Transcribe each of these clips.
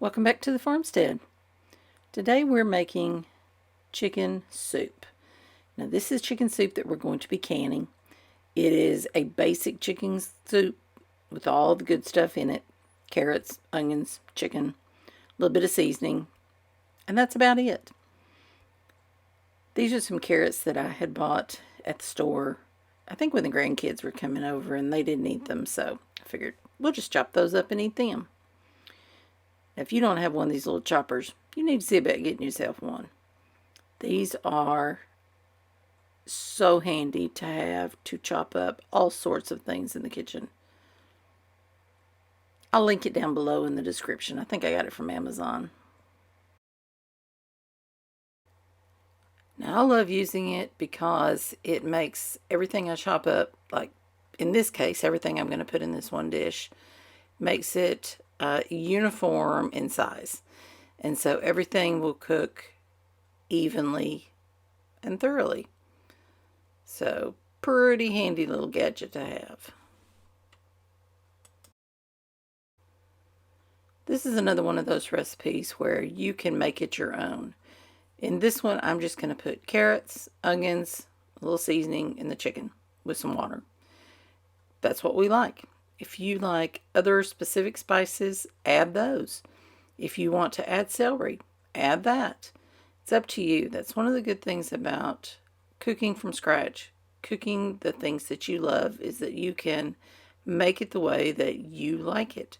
Welcome back to the farmstead. Today we're making chicken soup. Now this is chicken soup that we're going to be canning. It is a basic chicken soup with all the good stuff in it. Carrots, onions, chicken, a little bit of seasoning, and that's about it. These are some carrots that I had bought at the store. I think when the grandkids were coming over and they didn't eat them, so I figured we'll just chop those up and eat them. If you don't have one of these little choppers, you need to see about getting yourself one. These are so handy to have to chop up all sorts of things in the kitchen. I'll link it down below in the description. I think I got it from Amazon. Now I love using it because it makes everything I chop up, like in this case, everything I'm going to put in this one dish, makes it uniform in size. And so everything will cook evenly and thoroughly. So pretty handy little gadget to have. This is another one of those recipes where you can make it your own. In this one, I'm just going to put carrots, onions, a little seasoning, and the chicken with some water. That's what we like. If you like other specific spices, add those. If you want to add celery, add that. It's up to you. That's one of the good things about cooking from scratch. Cooking the things that you love is that you can make it the way that you like it.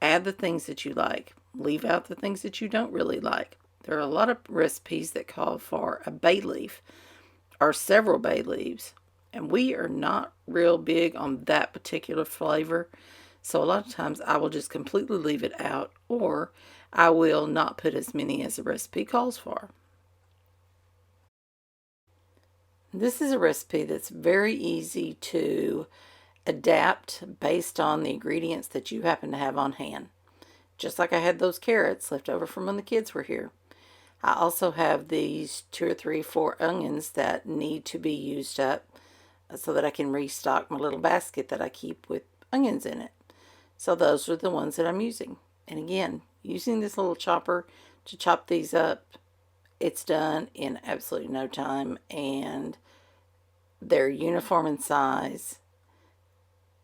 Add the things that you like. Leave out the things that you don't really like. There are a lot of recipes that call for a bay leaf or several bay leaves. And we are not real big on that particular flavor. So a lot of times I will just completely leave it out, or I will not put as many as the recipe calls for. This is a recipe that's very easy to adapt based on the ingredients that you happen to have on hand. Just like I had those carrots left over from when the kids were here. I also have these 2 or 3, 4 onions that need to be used up, so that I can restock my little basket that I keep with onions in it. So those are the ones that I'm using. And again, using this little chopper to chop these up, it's done in absolutely no time, and they're uniform in size.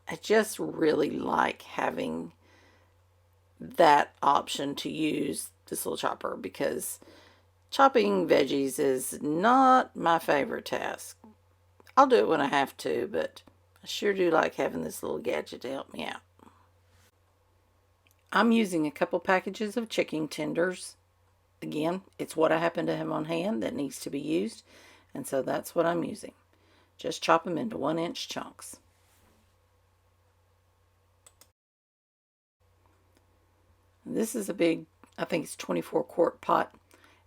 I just really like having that option to use this little chopper, because chopping veggies is not my favorite task. I'll do it when I have to, but I sure do like having this little gadget to help me out. I'm using a couple packages of chicken tenders. Again, it's what I happen to have on hand that needs to be used, and so that's what I'm using. Just chop them into 1-inch chunks. This is a big, I think it's 24-quart pot,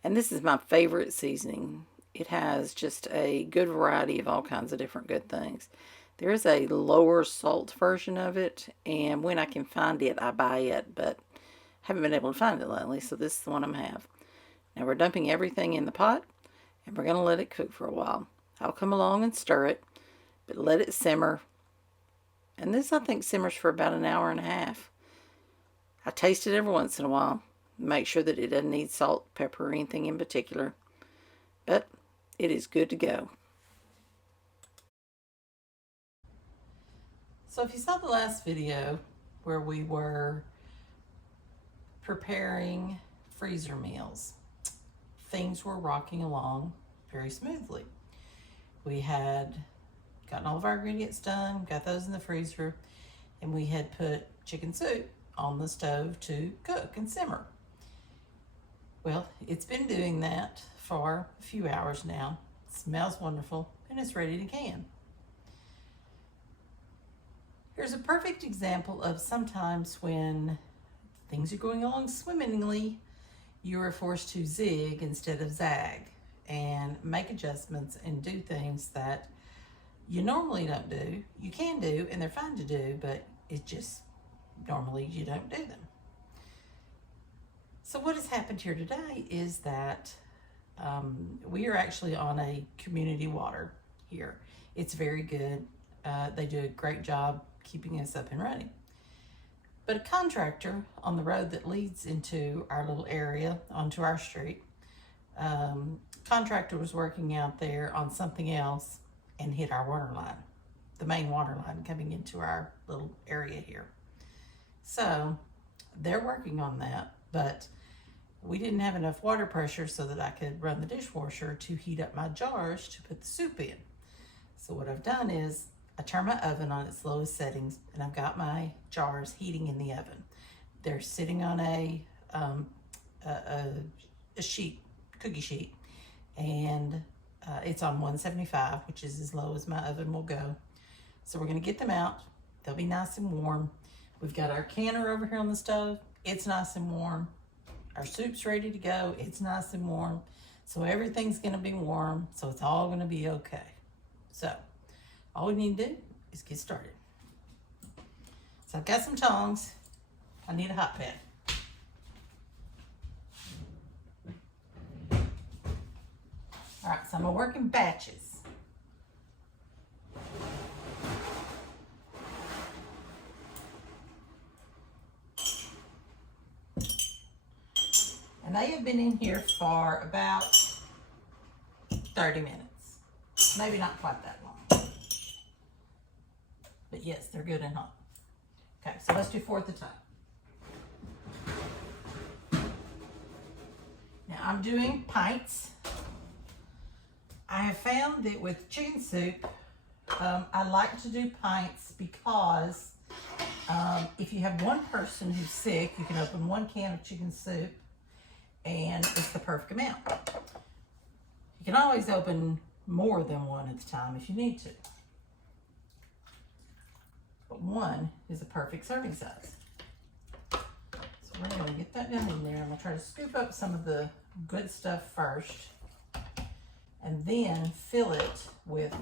and this is my favorite seasoning. It has just a good variety of all kinds of different good things. There is a lower salt version of it, and when I can find it, I buy it, but haven't been able to find it lately, so this is the one I have. Now we're dumping everything in the pot, and we're going to let it cook for a while. I'll come along and stir it, but let it simmer. And this, I think, simmers for about an hour and a half. I taste it every once in a while. Make sure that it doesn't need salt, pepper, or anything in particular. But it is good to go. So if you saw the last video where we were preparing freezer meals, things were rocking along very smoothly. We had gotten all of our ingredients done, got those in the freezer, and we had put chicken soup on the stove to cook and simmer. Well, it's been doing that for a few hours now. It smells wonderful, and it's ready to can. Here's a perfect example of sometimes when things are going along swimmingly, you are forced to zig instead of zag and make adjustments and do things that you normally don't do. You can do, and they're fine to do, but it just, normally you don't do them. So what has happened here today is that we are actually on a community water here. It's very good. They do a great job keeping us up and running. But a contractor on the road that leads into our little area, onto our street, contractor was working out there on something else and hit our water line, the main water line coming into our little area here. So they're working on that, but we didn't have enough water pressure so that I could run the dishwasher to heat up my jars to put the soup in. So what I've done is I turn my oven on its lowest settings, and I've got my jars heating in the oven. They're sitting on a sheet, cookie sheet, and it's on 175, which is as low as my oven will go. So we're gonna get them out. They'll be nice and warm. We've got our canner over here on the stove. It's nice and warm. Our soup's ready to go. It's nice and warm. So everything's gonna be warm, so it's all gonna be okay. So all we need to do is get started. So I've got some tongs. I need a hot pad. All right, so I'm gonna work in batches. And they have been in here for about 30 minutes. Maybe not quite that long. But yes, they're good and hot. Okay, so let's do 4 at a time. Now I'm doing pints. I have found that with chicken soup, I like to do pints because if you have one person who's sick, you can open 1 can of chicken soup and it's the perfect amount. You can always open more than 1 at a time if you need to. But 1 is a perfect serving size. So we're going to get that down in there. I'm going to try to scoop up some of the good stuff first and then fill it with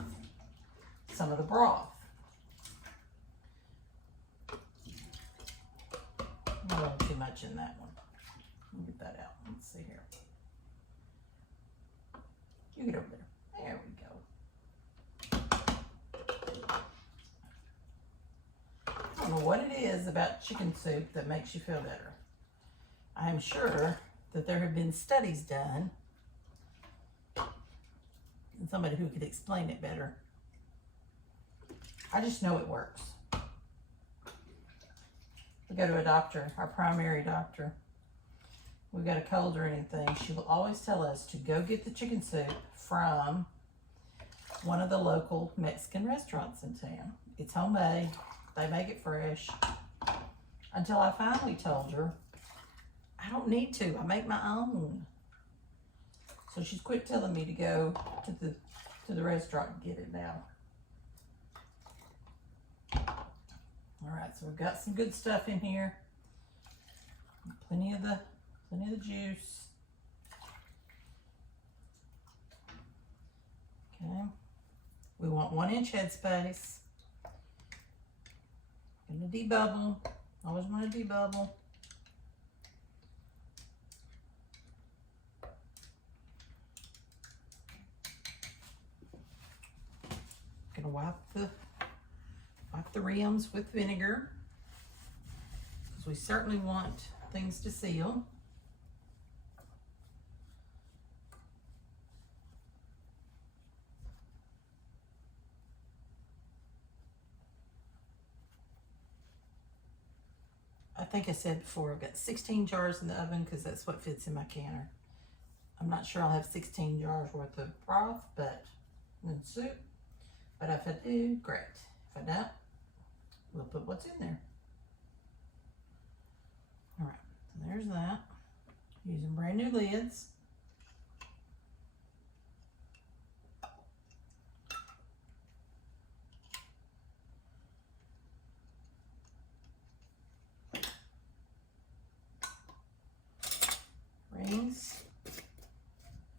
some of the broth. A little too much in that one. Let me get that out. Let's see here. You get over there. There we go. I don't know what it is about chicken soup that makes you feel better. I'm sure that there have been studies done, and somebody who could explain it better. I just know it works. We go to a doctor, our primary doctor. We've got a cold or anything, she will always tell us to go get the chicken soup from one of the local Mexican restaurants in town. It's homemade. They make it fresh. Until I finally told her, I don't need to. I make my own. So she's quit telling me to go to the restaurant and get it now. All right, so we've got some good stuff in here. Plenty of the juice. Okay. We want 1 inch headspace. Gonna debubble. Always want to debubble. Gonna wipe the rims with vinegar because we certainly want things to seal. I think I said before, I've got 16 jars in the oven because that's what fits in my canner. I'm not sure I'll have 16 jars worth of broth, and soup. But if I do, great. If I don't, we'll put what's in there. All right, so there's that. Using brand new lids. Rings,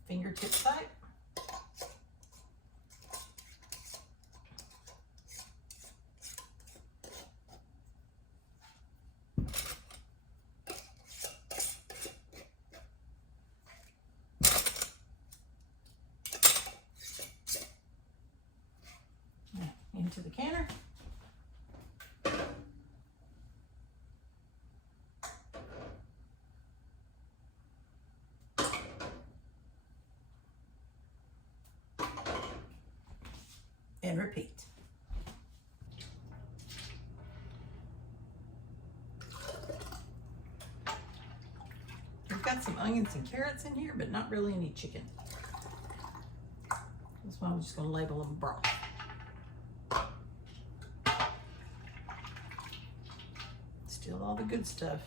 fingertip type. Into the canner. and repeat. We've got some onions and carrots in here, but not really any chicken. That's why I'm just going to label them broth. Still all the good stuff.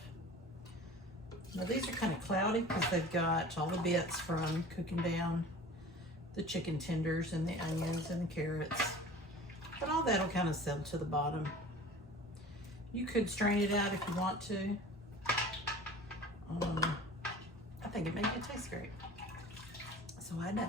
Now these are kind of cloudy because they've got all the bits from cooking down the chicken tenders and the onions and the carrots. But all that'll kind of settle to the bottom. You could strain it out if you want to. I think it makes it taste great. So I don't.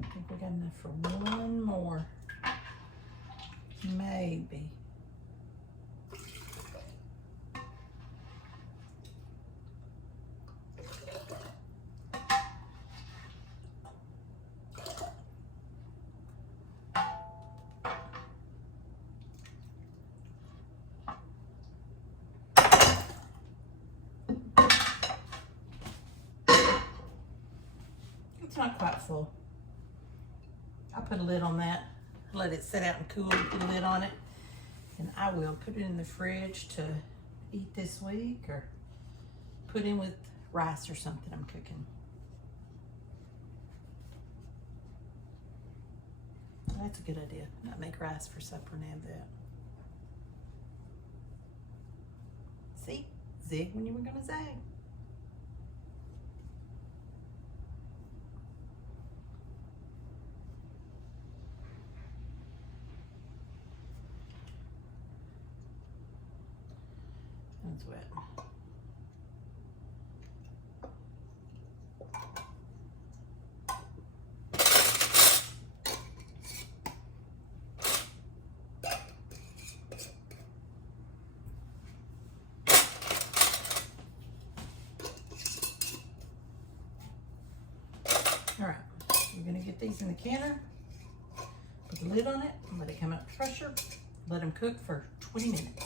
I think we got enough for one more. Maybe. It's not quite full. I'll put a lid on that, let it sit out and cool, put a lid on it, and I will put it in the fridge to eat this week or put in with rice or something I'm cooking. That's a good idea. Not make rice for supper and have that. See? Zig when you were gonna zag. That's wet. All right, you're gonna get these in the canner, put the lid on it, and let it come up to pressure. Let them cook for 20 minutes.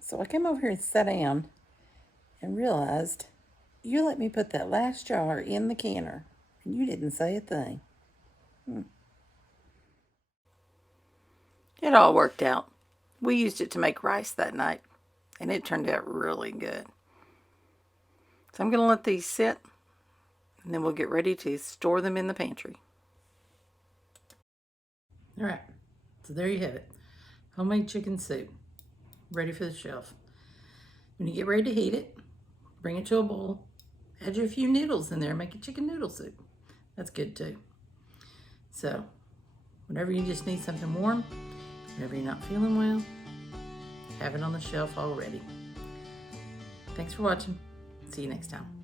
So I came over here and sat down and realized you let me put that last jar in the canner and you didn't say a thing. It all worked out. We used it to make rice that night and it turned out really good. So I'm going to let these sit and then we'll get ready to store them in the pantry. All right, so there you have it. Homemade chicken soup. Ready for the shelf. When you get ready to heat it, bring it to a boil, add you a few noodles in there, make a chicken noodle soup. That's good too. So, whenever you just need something warm, whenever you're not feeling well, have it on the shelf already. Thanks for watching. See you next time.